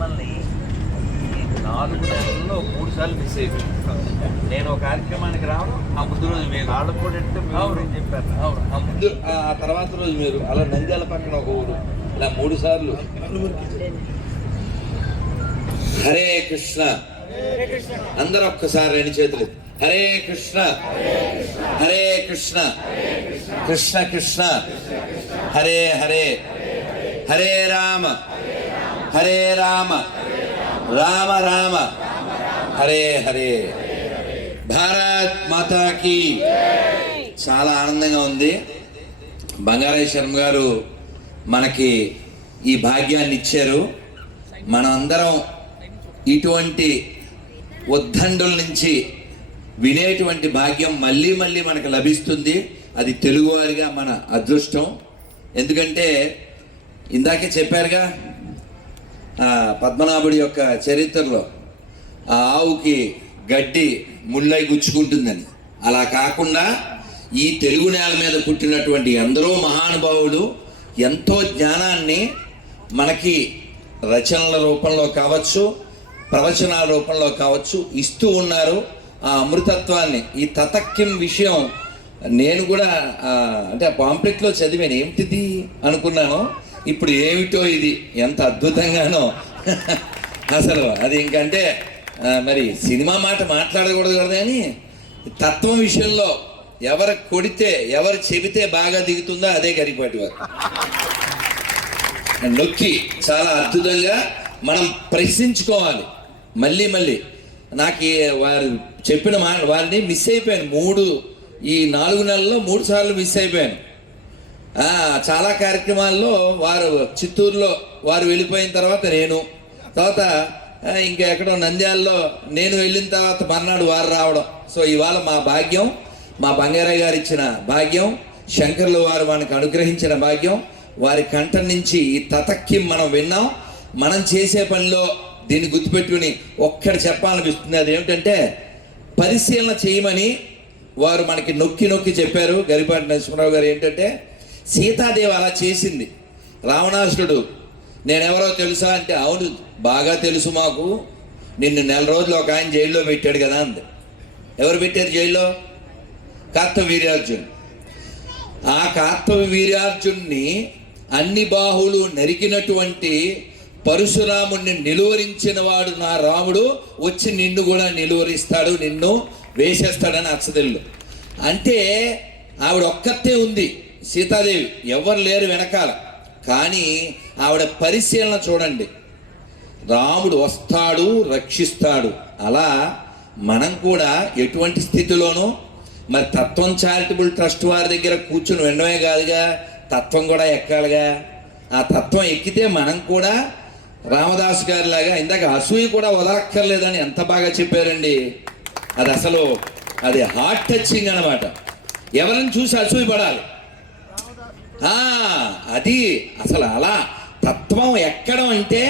మిమ్మల్ని ఈ 4 నెలల్లో 3 సార్లు మిస్ అయిపోయింది. నేను ఒక కార్యక్రమానికి రావడం, ఆ ముందు రోజు మీరు ఆడకూడంటే చెప్పారు. అవును, ఆ ముందు ఆ తర్వాత రోజు మీరు అలా నంద్యాల పక్కన ఒక ఊరు ఇలా 3 సార్లు. హరే కృష్ణ. అందరూ ఒక్కసారి 2 చేతులు. హరే కృష్ణ హరే కృష్ణ కృష్ణ కృష్ణ హరే హరే, హరే రామ హరే రామ రామ రామ హరే హరే. భారత్ మాతాకి. చాలా ఆనందంగా ఉంది. బంగారేశ్వరం గారు మనకి ఈ భాగ్యాన్ని ఇచ్చారు. మనం అందరం ఇటువంటి ఉద్దండుల నుంచి వినేటువంటి భాగ్యం మళ్ళీ మళ్ళీ మనకు లభిస్తుంది. అది తెలుగువారిగా మన అదృష్టం. ఎందుకంటే ఇందాకే చెప్పారుగా పద్మనాభుడి యొక్క చరిత్రలో ఆ ఆవుకి గడ్డి ముళ్ళై గుచ్చుకుంటుందని. అలా కాకుండా ఈ తెలుగు నేల మీద పుట్టినటువంటి ఎందరో మహానుభావులు ఎంతో జ్ఞానాన్ని మనకి రచనల రూపంలో కావచ్చు, ప్రవచనాల రూపంలో కావచ్చు ఇస్తూ ఉన్నారు. ఆ అమృతత్వాన్ని, ఈ తతక్యం విషయం నేను కూడా అంటే ఆ పాంప్లెట్లో చదివాను, ఏమిటిది అనుకున్నాను. ఇప్పుడు ఏమిటో ఇది, ఎంత అద్భుతంగానో అసలు. అది ఇంకంటే మరి సినిమా మాట మాట్లాడకూడదు కదా, కానీ తత్వం విషయంలో ఎవరు కొడితే, ఎవరు చెబితే బాగా దిగుతుందో అదే గరిపాటి వారు. నొక్కి చాలా అద్భుతంగా మనం ప్రశ్నించుకోవాలి మళ్ళీ మళ్ళీ. నాకు వారు చెప్పిన వారిని మిస్ అయిపోయాను. ఈ 4 నెలల్లో 3 సార్లు మిస్ అయిపోయాను. చాలా కార్యక్రమాల్లో వారు చిత్తూరులో వారు వెళ్ళిపోయిన తర్వాత తర్వాత ఇంకా ఎక్కడో నంద్యాలలో నేను వెళ్ళిన తర్వాత మర్నాడు వారు రావడం. సో ఇవాళ మా భాగ్యం, మా బంగారయ్య గారు ఇచ్చిన భాగ్యం, శంకర్లు వారు మనకు అనుగ్రహించిన భాగ్యం. వారి కంఠం నుంచి ఈ తతక్యం మనం విన్నాం. మనం చేసే పనిలో దీన్ని గుర్తుపెట్టుకుని ఒక్కటి చెప్పాలనిపిస్తుంది. అదేమిటంటే పరిశీలన చేయమని వారు మనకి నొక్కి నొక్కి చెప్పారు. గరిపాటి నరసింహరావు గారు ఏంటంటే, సీతాదేవి అలా చేసింది. రావణాసురుడు నేనెవరో తెలుసా అంటే, అవును బాగా తెలుసు మాకు, నిన్ను 1 నెల రోజులు ఒక ఆయన జైల్లో పెట్టాడు కదా అంది. ఎవరు పెట్టారు జైల్లో? కార్తవీర్యార్జున్. ఆ కార్తవీర్యార్జున్ని అన్ని బాహువులు నరికినటువంటి పరశురాముణ్ణి నిలువరించిన వాడు నా రాముడు వచ్చి నిన్ను కూడా నిలువరిస్తాడు, నిన్ను వేసేస్తాడని అచ్చదెల్లు. అంటే ఆవిడ ఒక్కతే ఉంది సీతాదేవి, ఎవరు లేరు వెనకాల. కానీ ఆవిడ పరిశీలన చూడండి, రాముడు వస్తాడు, రక్షిస్తాడు. అలా మనం కూడా ఎటువంటి స్థితిలోనూ మరి తత్వం చారిటబుల్ ట్రస్ట్ వారి దగ్గర కూర్చుని వినడమే కాదుగా, తత్వం కూడా ఎక్కాలిగా. ఆ తత్వం ఎక్కితే మనం కూడా రామదాసు గారి లాగా, ఇందాక అసూయ కూడా వదలక్కర్లేదని ఎంత బాగా చెప్పారండి. అది అసలు అది హార్ట్ టచింగ్ అనమాట. ఎవరిని చూసి అసూయ పడాలి, అది అసలు అలా తత్వం ఎక్కడం అంటే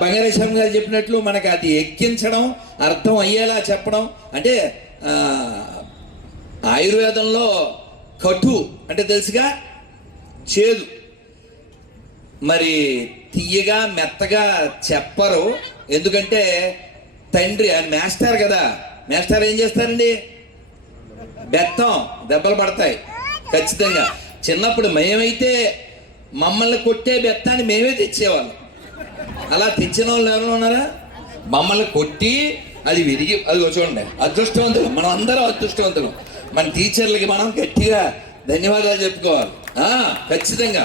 బంగారేశ్వరం గారు చెప్పినట్లు మనకి అది ఎక్కించడం, అర్థం అయ్యేలా చెప్పడం. అంటే ఆయుర్వేదంలో కటు అంటే తెలుసుగా, చేదు. మరి తీయగా మెత్తగా చెప్పరు. ఎందుకంటే తండ్రి ఆయన మాస్టర్ కదా, మాస్టర్ ఏం చేస్తారండి, బెత్తం దెబ్బలు పడతాయి ఖచ్చితంగా. చిన్నప్పుడు మేమైతే మమ్మల్ని కొట్టే బెత్తాన్ని మేమే తెచ్చేవాళ్ళం. అలా తెచ్చిన వాళ్ళు ఎవరు ఉన్నారా? మమ్మల్ని కొట్టి అది విరిగి, అది చూడండి, అదృష్టవంతులు మనం అందరం, అదృష్టవంతులు. మన టీచర్లకి మనం గట్టిగా ధన్యవాదాలు చెప్పుకోవాలి ఖచ్చితంగా.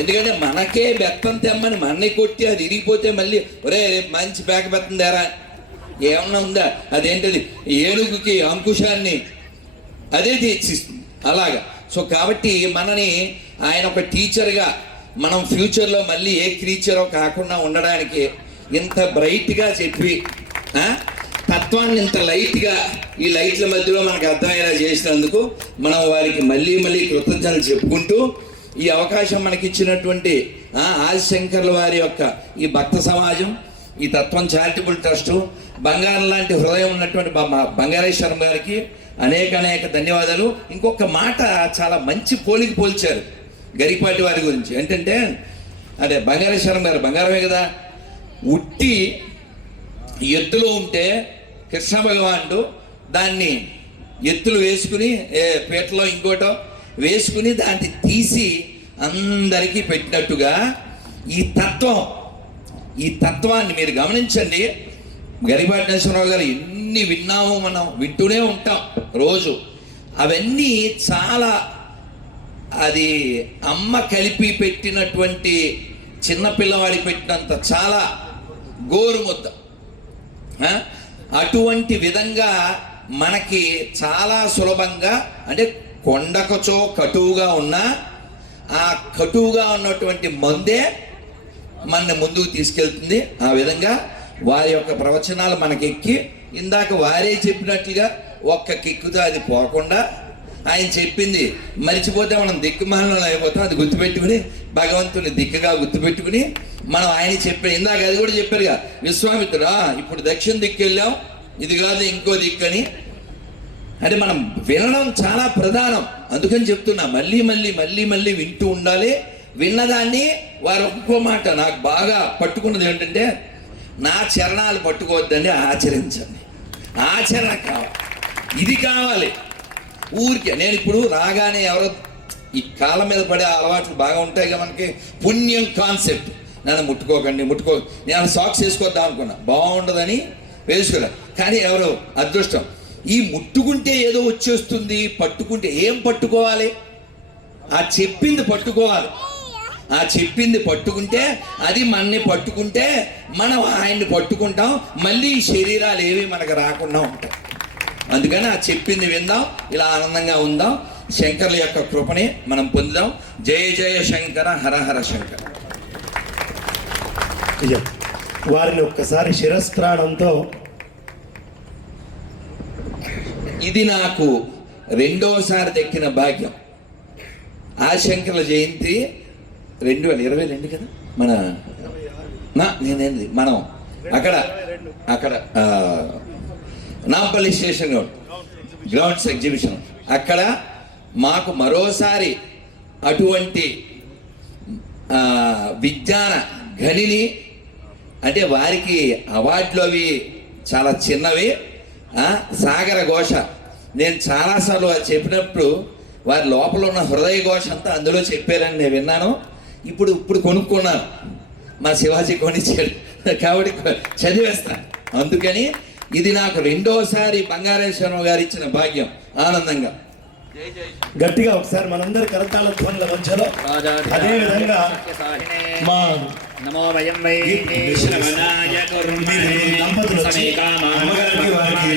ఎందుకంటే మనకే బెత్తం తెమ్మని మన్ని కొట్టి అది విరిగిపోతే మళ్ళీ ఒరే మంచి బ్యాగ్ బెత్తం తేరా ఏమన్నా ఉందా? అదేంటది, ఏనుగుకి అంకుశాన్ని అదే తెచ్చిస్తుంది అలాగా. సో కాబట్టి మనని ఆయన ఒక టీచర్గా మనం ఫ్యూచర్లో మళ్ళీ ఏ క్రీచరో కాకుండా ఉండడానికి ఇంత బ్రైట్గా చెప్పి తత్వాన్ని ఇంత లైట్గా ఈ లైట్ల మధ్యలో మనకు అర్థమయ్యేలా చేసినందుకు మనం వారికి మళ్ళీ మళ్ళీ కృతజ్ఞతలు చెప్పుకుంటూ, ఈ అవకాశం మనకి ఇచ్చినటువంటి ఆదిశంకర్ల వారి యొక్క ఈ భక్త సమాజం, ఈ తత్వం చారిటబుల్ ట్రస్టు, బంగారం లాంటి హృదయం ఉన్నటువంటి బంగారేశ్వరం గారికి అనేక ధన్యవాదాలు. ఇంకొక మాట చాలా మంచి పోల్చారు గరిపాటి వారి గురించి. ఏంటంటే అదే బంగారేశ్వరం గారు బంగారమే కదా, ఉట్టి ఎత్తులో ఉంటే కృష్ణ భగవానుడు దాన్ని ఎత్తులు వేసుకుని పీటలో ఇంకోటో వేసుకుని దాన్ని తీసి అందరికీ పెట్టినట్టుగా ఈ తత్వాన్ని మీరు గమనించండి. గరికపాటి నరసింహరావు గారు ఎన్ని విన్నామో మనం వింటూనే ఉంటాం రోజు. అవన్నీ చాలా అది అమ్మ కలిపి పెట్టినటువంటి చిన్నపిల్లవాడి పెట్టినంత చాలా గోరుముద్ద. అటువంటి విధంగా మనకి చాలా సులభంగా, అంటే కొండకచో కటువుగా ఉన్న ఆ కటువుగా ఉన్నటువంటి మందే మన ముందుకు తీసుకెళ్తుంది. ఆ విధంగా వారి యొక్క ప్రవచనాలు మనకెక్కి, ఇందాక వారే చెప్పినట్లుగా ఒక్క కిక్కుతో అది పోకుండా, ఆయన చెప్పింది మరిచిపోతే మనం దిక్కుమాలను అయిపోతాం. అది గుర్తుపెట్టుకుని భగవంతుని దిక్కుగా గుర్తుపెట్టుకుని మనం ఆయన చెప్పిన, ఇందాక అది కూడా చెప్పారుగా విశ్వామిత్రుడా, ఇప్పుడు దక్షిణ దిక్కు వెళ్ళాం, ఇది కాదు ఇంకో దిక్కు అని. అంటే మనం వినడం చాలా ప్రధానం. అందుకని చెప్తున్నా, మళ్ళీ మళ్ళీ మళ్ళీ మళ్ళీ వింటూ ఉండాలి. విన్నదాన్ని వారు ఒక్కో మాట నాకు బాగా పట్టుకున్నది ఏంటంటే, నా చరణాలు పట్టుకోవద్దండి, ఆచరించండి. ఆచరణ కావాలి, ఇది కావాలి. ఊరికే నేను ఇప్పుడు రాగానే ఎవరో ఈ కాళ్ళ మీద పడే అలవాట్లు బాగా ఉంటాయి కదా మనకి, పుణ్యం కాన్సెప్ట్. నన్ను ముట్టుకోకండి, నేను సాక్స్ వేసుకోద్దాం అనుకున్నా, బాగుండదని వేసుకోలే. కానీ ఎవరో అదృష్టం, ఈ ముట్టుకుంటే ఏదో వచ్చేస్తుంది, పట్టుకుంటే ఏం పట్టుకోవాలి? ఆ చెప్పింది పట్టుకోవాలి. ఆ చెప్పింది పట్టుకుంటే అది మనని పట్టుకుంటే మనం ఆయన్ని పట్టుకుంటాం. మళ్ళీ ఈ శరీరాలు ఏవి మనకు రాకుండా ఉంటాయి. అందుకని ఆ చెప్పింది విందాం, ఇలా ఆనందంగా ఉందాం. శంకరుల యొక్క కృపని మనం పొందుదాం. జయ జయ శంకర, హర హర శంకర. వారిని ఒక్కసారి శిరస్త్రాణంతో. ఇది నాకు రెండోసారి దక్కిన భాగ్యం. ఆ శంకరుల జయంతి 2022 కదా నేనేంది మనం అక్కడ నాంపల్లి స్టేషన్ గ్రౌండ్స్ ఎగ్జిబిషన్, అక్కడ మాకు మరోసారి అటువంటి విజ్ఞాన గనిని, అంటే వారికి అవార్డులు అవి చాలా చిన్నవి. సాగర ఘోష నేను చాలాసార్లు చెప్పినప్పుడు వారి లోపల ఉన్న హృదయ ఘోష అంతా అందులో చెప్పారని నేను విన్నాను. ఇప్పుడు కొనుక్కున్నాను, మా శివాజీ కొనిచ్చాడు కాబట్టి చదివేస్తాను. అందుకని ఇది నాకు రెండోసారి బంగారేశ్వరం గారు ఇచ్చిన భాగ్యం. ఆనందంగా గట్టిగా ఒకసారి మనందరి కరతాళ ధ్వనుల మధ్యలో అదే విధంగా మా దంపతులు వచ్చి అమ్మగారికి వారికి